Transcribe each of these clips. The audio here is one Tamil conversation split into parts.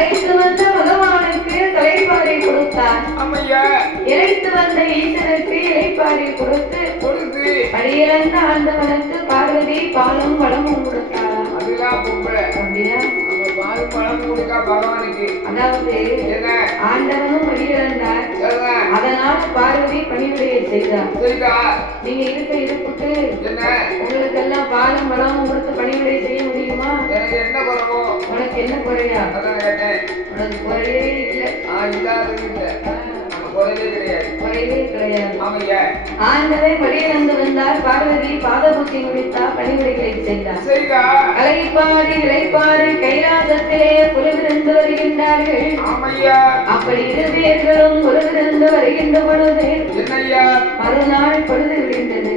அழைத்து வந்த பகவானுக்கு தலைப்பாறை கொடுத்தார். ஆமையா. இழைத்து வந்த ஈசனுக்கு இலைப்பாறை கொடுத்து கொடுத்து. படியிறந்த ஆண்டவனுக்கு பார்வதி பாலும் வளமும் கொடுத்தாராம் அதெல்லாம் பொம்பளை? அப்படியா? நம்ம பால் பழம் கொடுக்கா பகவானுக்கு. அதாவது என்ன? ஆண்டவனும் படியிறந்தார் என்ன? அதனால் பார்வதி பணிவிடையை செய்தார். நீங்க இருக்க இருப்புக்கு என்ன? உங்களுக்கெல்லாம் பாலும் வளமும் கொடுத்து பணிவிடை செய்ய முடியுமா? எனக்கு என்ன குறவோ? உனக்கு என்ன குறையா? அதான் கேட்டேன். உனக்கு குறையே இல்லை. இல்லாதது இல்ல. குறைவே கிடையாது. குறைவே கிடையாது. ஆமையா? ஆண்டவே வெளியிலிருந்து வந்தார். பார்வதி பாதபூச்சி முடித்தார் பணிவிடைகளை செய்தார். சரிதா கலைப்பாடி இளைப்பாறு கைலாசத்திலே புலவிருந்து வருகின்றார்கள். ஆமையா? அப்படி இருவேர்களும் புலவிருந்து வருகின்ற பொழுது என்னய்யா மறுநாள் பொழுது விடிந்தது.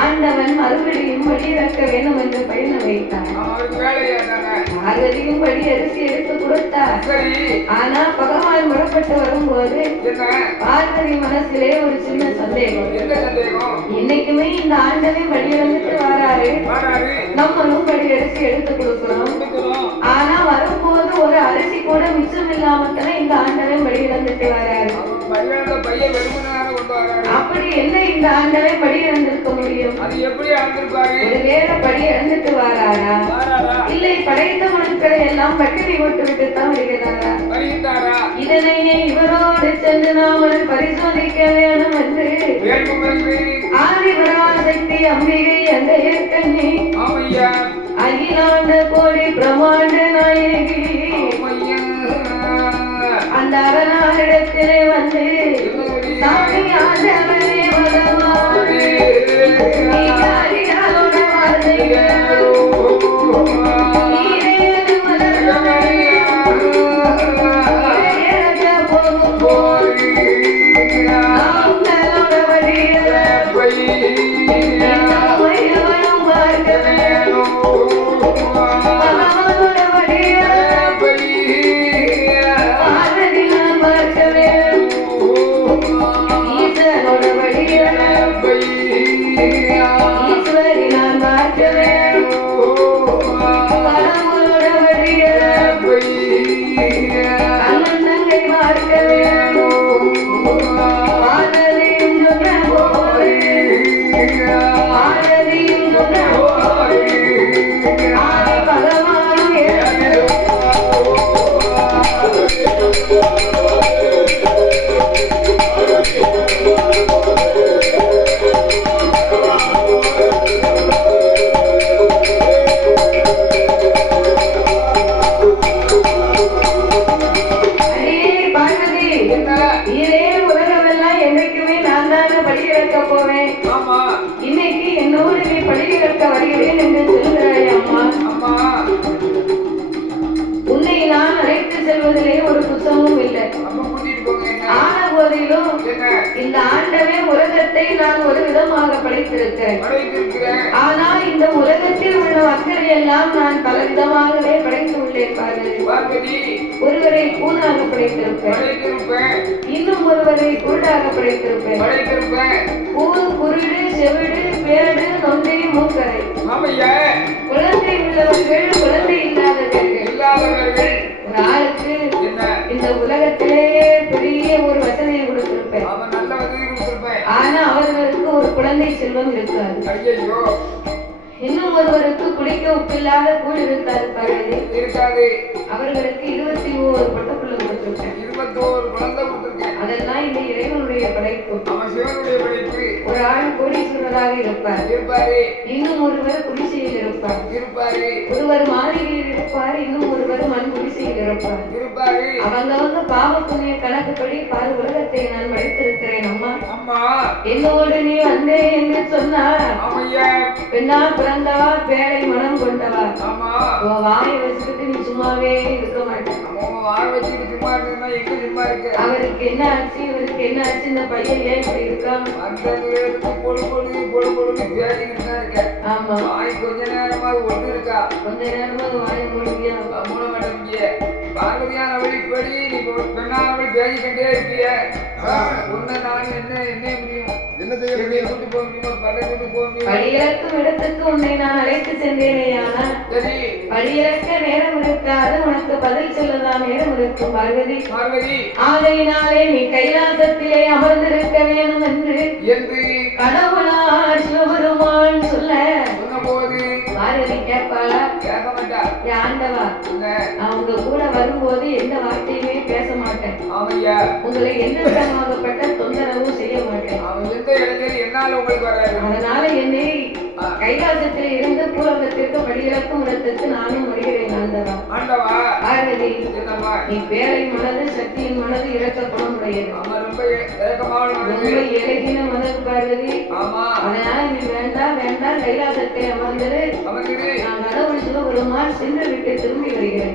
ஆண்டவன் மறுபடியும் வழியிறக்க வேண்டும் என்று பயண வைத்தார். அவருக்கு வேலையா தானே? பார்வதியும் படி அரிசி எடுத்து கொடுத்தார். ஆனா பகவான் புறப்பட்டு வரும்போது பார்வதி மனசிலே ஒரு சின்ன சந்தேகம். என்ன சந்தேகம்? என்னைக்குமே இந்த ஆண்டவே வழி வந்துட்டு வராரு. நம்மளும் அரிசி எடுத்து கொடுக்கிறோம். ஆனா வரும்போது ஒரு அரிசி கூட மிச்சம் இல்லாம தானே இந்த ஆண்டவன் வழி வந்துட்டு வராரு. அப்படி என்ன இந்த ஆண்டவன் படி இழந்திருக்க முடியும்? அது எப்படி ஆந்திருப்பாரு ஒரு வேற படி இழந்துட்டு வராரா? இல்லை படைத்த மனுக்களை எல்லாம் பட்டினி போட்டு விட்டு தான் வருகிறாரா இதனை இவரோடு சென்று நாமல் பரிசோதிக்க வேணும் என்று வேண்டும் என்று ஆதி பராசக்தி அம்பிகை அந்த ஏற்கனே அகிலாண்ட கோடி பிரமாண்ட நாயகி. அந்த அரணாரிடத்திலே வந்து சாமி ஆண்டவனே பகவானே நீ யாரியாரோட வார்த்தைகள் அழைத்து செல்வதிலே ஒரு குற்றமும் இல்லை. ஆன போதிலும் இந்த ஆண்டவே உலகத்தை நான் ஒரு விதமாக படைத்திருக்கிறேன். ஆனால் இந்த உலகத்தில் உள்ள மக்களை எல்லாம் நான் பல விதமாகவே படைத்து உள்ளேன் ஒருவரை கூணாக படைத்திருப்பேன். இன்னும் ஒருவரை குருடாக படைத்திருப்பேன். கூறு குருடு செவிடு பேடு நொந்தை மூக்கரை. குழந்தை உள்ளவர்கள் குழந்தை இல்லாதவர்கள். இல்லாதவர்கள் ஒரு ஆளுக்கு இந்த உலகத்திலேயே பெரிய ஒரு வசனையை கொடுத்திருப்பேன். ஆனா அவர்களுக்கு ஒரு குழந்தை செல்வம் இருக்காது. இன்னும் ஒருவருக்கு குடிக்க உப்பில்லாத கூழ் இருக்காது. அவர்களுக்கு இருபத்தி ஓரு பட்டப்புள்ள கொடுத்திருப்பேன் இருபத்தோரு குழந்தை கொடுத்திருக்கேன். அதெல்லாம் இந்த இறைவனுடைய படைப்பு. அவன் சிவனுடைய படைப்பு. ஒரு ஆள் கோடீஸ்வரராக இருப்பார். இருப்பாரு. இன்னும் ஒருவர் குடிசையில் இருப்பார். இருப்பாரு. ஒருவர் மாளிகையில் இருப்பார். இன்னும் ஒருவர் மண் குடிசையில் இருப்பார். இருப்பாரு. அவங்கவங்க பாவ புண்ணிய கணக்குப்படி பால் உலகத்தை நான் என்னோடு நீ வந்தே என்று சொன்னார்? பெண்ணா பிறந்தவா பேரை மனம் கொண்டவா ஆமா. உன் வாயை வச்சுக்கிட்டு நீ சும்மாவே இருக்க மாட்டேன். அவருக்கு என்ன ஆச்சு? இவருக்கு என்ன ஆச்சு? இந்த பையன் ஏன் இப்படி இருக்கான்? பொழு பொழு பொழு பொழுது பேசிக்கிட்டு தான் இருக்கேன். ஆமா. வாய் கொஞ்ச நேரமா ஒண்ணு இருக்கா கொஞ்ச நேரமா வாய மூல மாட்டேங்கிய பார்வதியான வழிப்படி நீ பெண்ணானவள் பேசிக்கிட்டே இருக்கிய. உன்னை நான் என்ன என்ன முடியும்? என்ன செய்ய முடியும்? கூட்டி போக முடியுமா? பல கூட்டி போக முடியும்? படியிறக்கும் இடத்துக்கு உன்னை நான் அழைத்து சென்றேனேயானால் சரி. படியிறக்க நேரம் இருக்காது. உனக்கு பதில் சொல்லலாம் நேரம் இருக்கும் பார்வதி. பார்வதி. ஆகையினாலே நீ கைலாசத்திலே அமர்ந்திருக்க வேண்டும் என்று என்று சிவபெருமான் சொல்ல பார்வதி கேட்பாளா? கேட்க மாட்டா "ஏ ஆண்டவா என்ன உங்க கூட வரும்போது எந்த வார்த்தையுமே பேச மாட்டேன். ஆமையா? உங்களை எந்த விதமாகப்பட்ட தொந்தரவும் செய்ய மாட்டேன். அவன் எந்த இடத்தில் என்னால உங்களுக்கு வராது. அதனால என்னை கைலாசத்தில் இருந்து பூலகத்திற்கு படியிறக்கும் இடத்துக்கு நானும் வருகிறேன் ஆண்டவா. ஆண்டவா நீ மனது சக்தியின் மனது ரொம்ப இறக்கமான ரொம்ப மனது பார்வதி ஆமா. அதனால நீ வேண்டாம் வேண்டாம் கைலாசத்தை அமர்ந்தது அவனுக்கு நான் கடவுள் சிவபெருமான் சென்று விட்டு திரும்பி வருகிறேன்.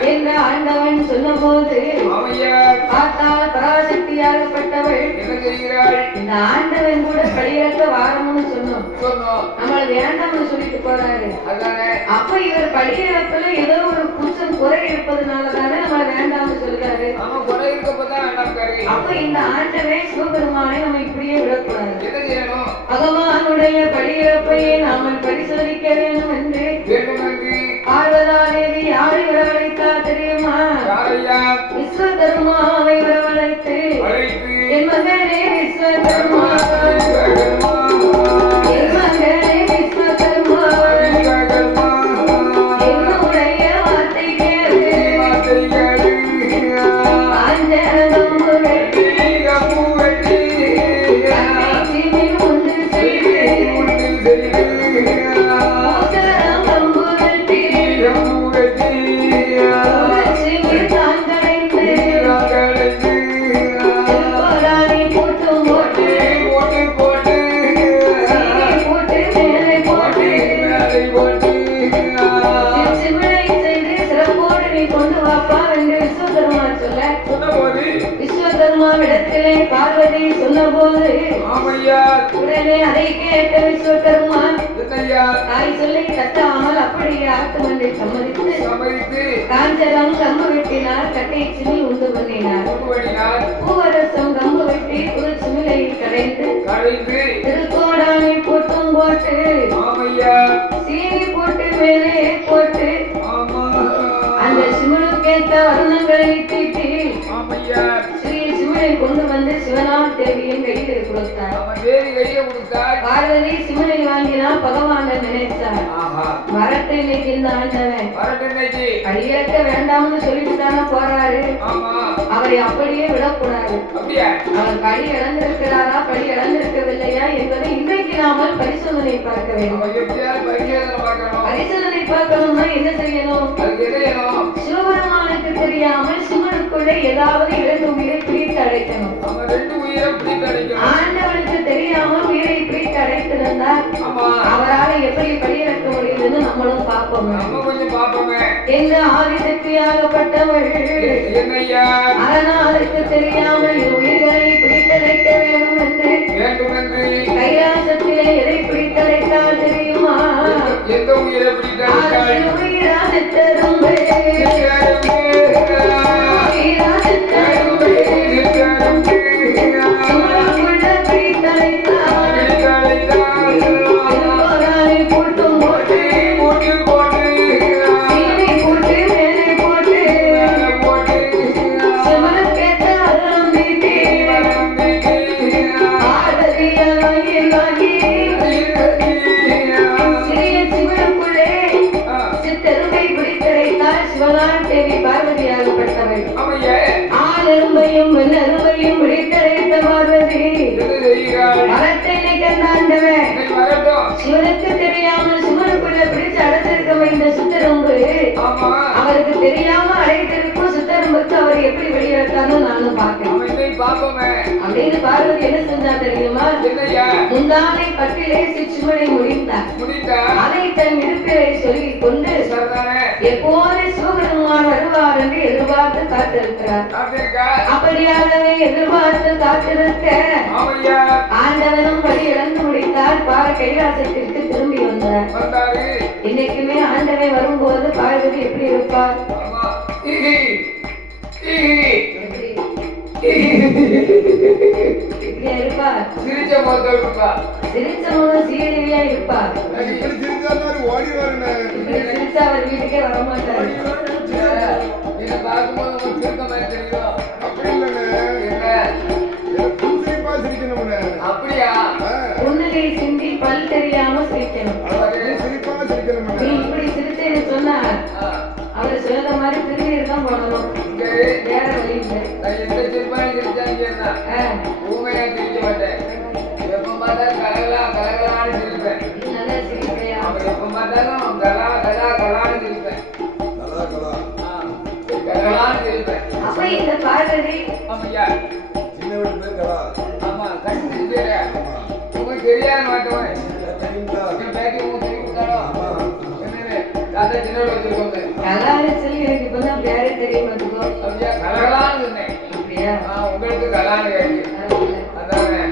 என்று ஆண்டவன் சொன்னபோது ஆமையா. பார்த்தால் பராசக்தியாகப்பட்டவள். இந்த ஆண்டவன் கூட படியிறக்க வாரம்னு சொன்னோம். நம்மள வேண்டாம்னு சொல்லிட்டு போறாரு. அப்ப இவர் படியிறப்புல ஏதோ ஒரு குறை இருப்பதனால தானே நம்மள வேண்டாம்னு சொல்றாரு. அவன் குறை இருக்கப்பதான் வேண்டாம் அப்ப இந்த ஆண்டவன் சிவபெருமானை நம்ம இப்படியே விடக்கூடாது என்ன செய்யணும் பகவானுடைய படியிறப்பையே நாமல் பரிசோதிக்க வேண்டும் என்று விஸ்வகர்மாவிடத்திலே பார்வதி சொன்னபோது உடனே அதை கேட்ட விஸ்வகர்மா தாய் சொல்லி தட்டாமல் அப்படியே ஆத்துமன்றை சம்மதித்து காஞ்சரம் கம்பு வெட்டினார் கட்டை சிமிழ் உண்டு பண்ணினார். பூவரசம் கம்பு வெட்டி புது சிமிழை கடைந்து கடைந்து திருக்கோடானை போட்டும் போட்டு ஆமையா. சீனி போட்டு மேலே போட்டு ஆமா. அந்த சிமிழுக்கேற்ற வர்ணங்களை தீட்டி ஆமையா. ஸ்ரீ சிமிழை கொண்டு வந்து சிவனார் தேவியின் கையில் கொடுத்தார். பார்வதி சிமிழை வாங்கினா பகவான நினைத்தார் வரட்டு இன்னைக்கு இந்த ஆண்டவன் வேண்டாம்னு சொல்லிட்டு தானே போறாரு. அவரை அப்படியே விடக்கூடாது. அவர் படி இழந்திருக்கிறாரா படி இழந்திருக்கவில்லையா என்பதை இன்றைக்கு நாமல் பரிசோதனை பார்க்க வேண்டும். பரிசோதனை பார்க்கணும். பரிசோதனை பார்க்கணும்னா என்ன செய்யணும்? சிவபெருமானுக்கு தெரியாமல் சிவனுக்குள்ளே ஏதாவது இரண்டு உயிரை பிரித்து அடைக்கணும் அவன் ரெண்டு உயிரை பிடித்து அடைக்கணும் ஆண்டவனுக்கு தெரியாமல் உயிரை பிரித்து அடைத்திருந்தால் ஆமா. அவரால் எப்படி படியிறக்க முடியுதுன்னு நம்மளும் பார்ப்போம். நம்ம கொஞ்சம் பார்ப்போமே. எந்த ஆதிசக்தியாகப்பட்டவள் அதனாலுக்கு தெரியாமல் இரு உயிர்களை பிடித்தழைக்க வேண்டும் என்று கைலாசத்திலே எதை பிடித்தழைத்தால் தெரியுமா? எந்த உயிரை பிடித்து பார்வதியாகப்பட்டவள். ஆளெரும்பையும் வெண்ணெரும்பையும் பிடித்தடைத்த பார்வதி. மரத்தை நிகழ்ந்தாண்டவன் சிவனுக்கு தெரியாமல் சிவனுக்குள்ள பிடிச்சு அடைச்சிருக்க வேண்டிய சித்தெரும்பு அவருக்கு தெரியாம அடைத்திருக்கும் சித்தெரும்புக்கு அவர் எப்படி வெளியிடத்தான்னு நானும் பார்க்கிறேன். அப்படின்னு பார்வதி என்ன செஞ்சா தெரியுமா? முந்தானை பட்டிலே சிச்சுமனை முடிந்தார் அதை தன் இடுப்பிலை சொல்லிக் கொண்டு எப்போது சிவபெருமான் வருவார் என்று எதிர்பார்த்து காத்திருக்கிறார். காத்திருக்கா? அப்படியாகவே எதிர்பார்த்து காத்திருக்க ஆண்டவனும் வழி இழந்து முடித்தார். பார கைலாசத்திற்கு திரும்பி வந்தார். வந்தாரு. இன்னைக்குமே ஆண்டவன் வரும்போது பார்வதி எப்படி இருப்பார்? சிரிச்ச முகத்தோடு இருப்பா. சிரிச்ச முகம் சீரியலியா சிரிச்சாலும் ஓடி சிரிச்சா அவர் வீட்டுக்கே வரமாட்டாரு. இதை பார்க்கும்போது உங்களுக்கு திருக்க மாதிரி தெரியும் பார்த்தாலும் கலா கலா கலான்னு சிரிப்பேன் கலா கலா. ஆ, கலகலான்னு சிரிப்பேன் அப்ப இந்த பாரதி ஆமையா சின்ன வீட்டு பேர் கலா. ஆமா கண்டு பேரு. உங்களுக்கு தெரியாத மாட்டவன் தெரியுங்களா என் பேட்டி உங்களுக்கு ஆமா. என்னது? தாத்தா சின்ன வச்சிருக்கோங்க கலாறு சொல்லி எனக்கு இப்பதான் பேரே தெரிய மாட்டேங்கோ அப்படியா? கலகலான்னு சொன்னேன். அப்படியா? ஆ, உங்களுக்கு கலான்னு கேட்டு பரவாயில்ல. அதானே.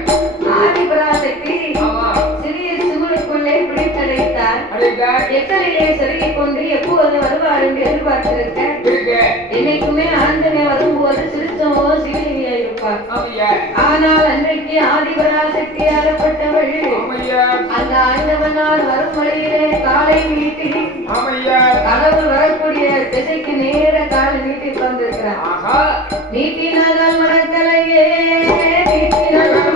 ஆதிபராசக்தி எத்தனை செருகிக் கொண்டு எப்போ எப்போது வருவார் என்று எதிர்பார்த்திருக்கேன் என்னைக்குமே ஆண்டனை வரும்போது சிறுச்சமோ சிகிரியா ஆனால் அன்றைக்கு ஆதிபரா சக்தி அறப்பட்டவள் அந்த ஆண்டவனால் வரும் வழியிலே காலை நீட்டி கதவு வரக்கூடிய திசைக்கு நேர காலை நீட்டி வந்திருக்கிறான் நீட்டினாதான் மனக்கலையே நீட்டினாதான்